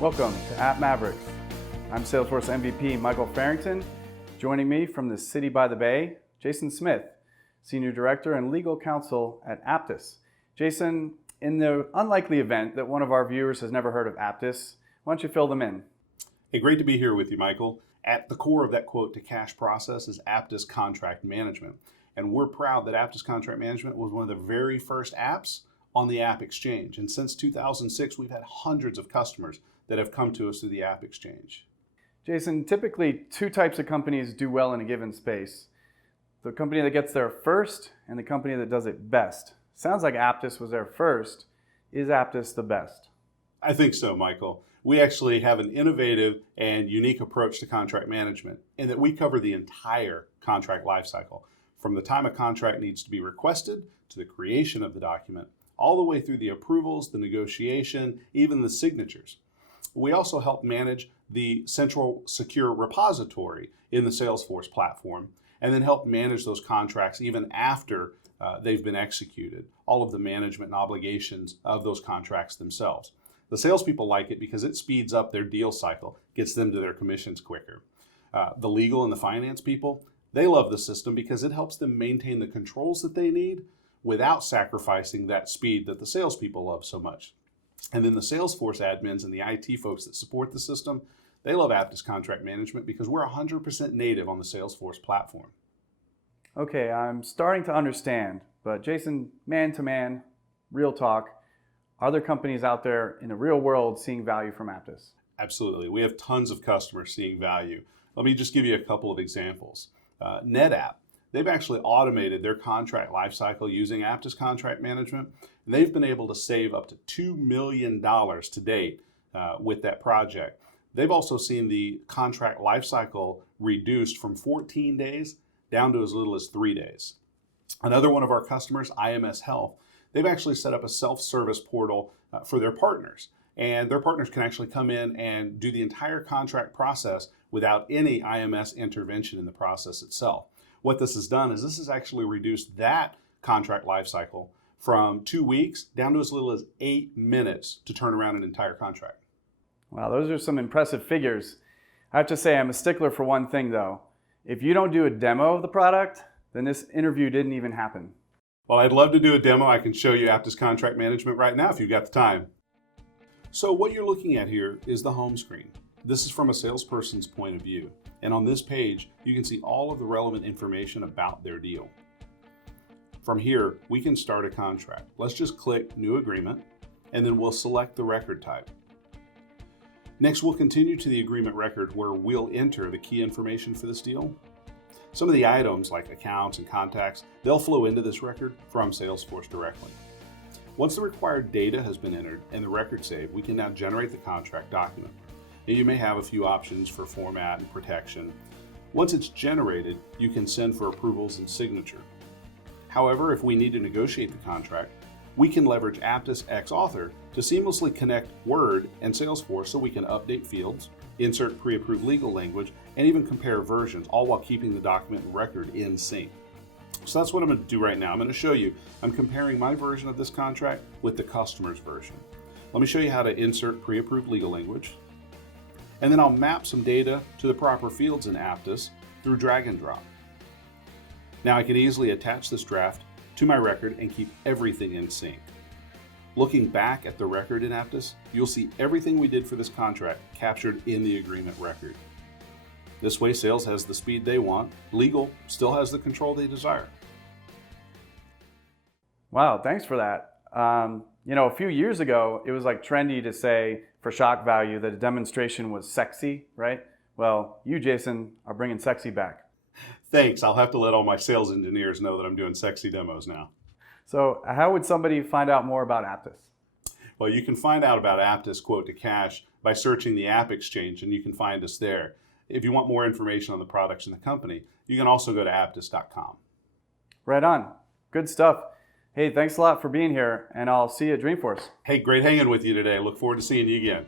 Welcome to App Mavericks. I'm Salesforce MVP Michael Farrington. Joining me from the city by the bay, Jason Smith, Senior Director and Legal Counsel at Apttus. Jason, in the unlikely event that one of our viewers has never heard of Apttus, why don't you fill them in? Hey, great to be here with you, Michael. At the core of that quote-to-cash process is Apttus Contract Management. And we're proud that Apttus Contract Management was one of the very first apps on the AppExchange. And since 2006, we've had hundreds of customers that have come to us through the AppExchange. Jason, typically two types of companies do well in a given space. The company that gets there first and the company that does it best. Sounds like Apttus was there first. Is Apttus the best? I think so, Michael. We actually have an innovative and unique approach to contract management in that we cover the entire contract lifecycle, from the time a contract needs to be requested to the creation of the document, all the way through the approvals, the negotiation, even the signatures. We also help manage the central secure repository in the Salesforce platform, and then help manage those contracts even after they've been executed, all of the management and obligations of those contracts themselves. The salespeople like it because it speeds up their deal cycle, gets them to their commissions quicker. The legal and the finance people, they love the system because it helps them maintain the controls that they need without sacrificing that speed that the salespeople love so much. And then the Salesforce admins and the IT folks that support the system, they love Apttus Contract Management because we're 100% native on the Salesforce platform. Okay, I'm starting to understand, but Jason, man to man, real talk, are there companies out there in the real world seeing value from Apttus? Absolutely. We have tons of customers seeing value. Let me just give you a couple of examples. NetApp, they've actually automated their contract lifecycle using Apttus Contract Management. And they've been able to save up to $2 million to date with that project. They've also seen the contract lifecycle reduced from 14 days down to as little as 3 days. Another one of our customers, IMS Health, they've actually set up a self-service portal for their partners. And their partners can actually come in and do the entire contract process without any IMS intervention in the process itself. What this has done is this has actually reduced that contract lifecycle from 2 weeks down to as little as 8 minutes to turn around an entire contract. Wow, those are some impressive figures. I have to say I'm a stickler for one thing though. If you don't do a demo of the product, then this interview didn't even happen. Well, I'd love to do a demo. I can show you Apttus Contract Management right now if you've got the time. So what you're looking at here is the home screen. This is from a salesperson's point of view. And on this page, you can see all of the relevant information about their deal. From here, we can start a contract. Let's just click New Agreement, and then we'll select the record type. Next, we'll continue to the agreement record where we'll enter the key information for this deal. Some of the items like accounts and contacts, they'll flow into this record from Salesforce directly. Once the required data has been entered and the record saved, we can now generate the contract document. And you may have a few options for format and protection. Once it's generated, you can send for approvals and signature. However, if we need to negotiate the contract, we can leverage Apttus Author to seamlessly connect Word and Salesforce so we can update fields, insert pre-approved legal language, and even compare versions, all while keeping the document record in sync. So that's what I'm going to do right now. I'm going to show you, I'm comparing my version of this contract with the customer's version. Let me show you how to insert pre-approved legal language, and then I'll map some data to the proper fields in Apttus through drag and drop. Now I can easily attach this draft to my record and keep everything in sync. Looking back at the record in Apttus, you'll see everything we did for this contract captured in the agreement record. This way, sales has the speed they want, legal still has the control they desire. Wow, thanks for that. A few years ago, it was like trendy to say for shock value that a demonstration was sexy, right? Well, you, Jason, are bringing sexy back. Thanks. I'll have to let all my sales engineers know that I'm doing sexy demos now. So how would somebody find out more about Apttus? Well, you can find out about Apttus Quote to Cash by searching the AppExchange, and you can find us there. If you want more information on the products in the company, you can also go to apttus.com. Right on. Good stuff. Hey, thanks a lot for being here, and I'll see you at Dreamforce. Hey, great hanging with you today. Look forward to seeing you again.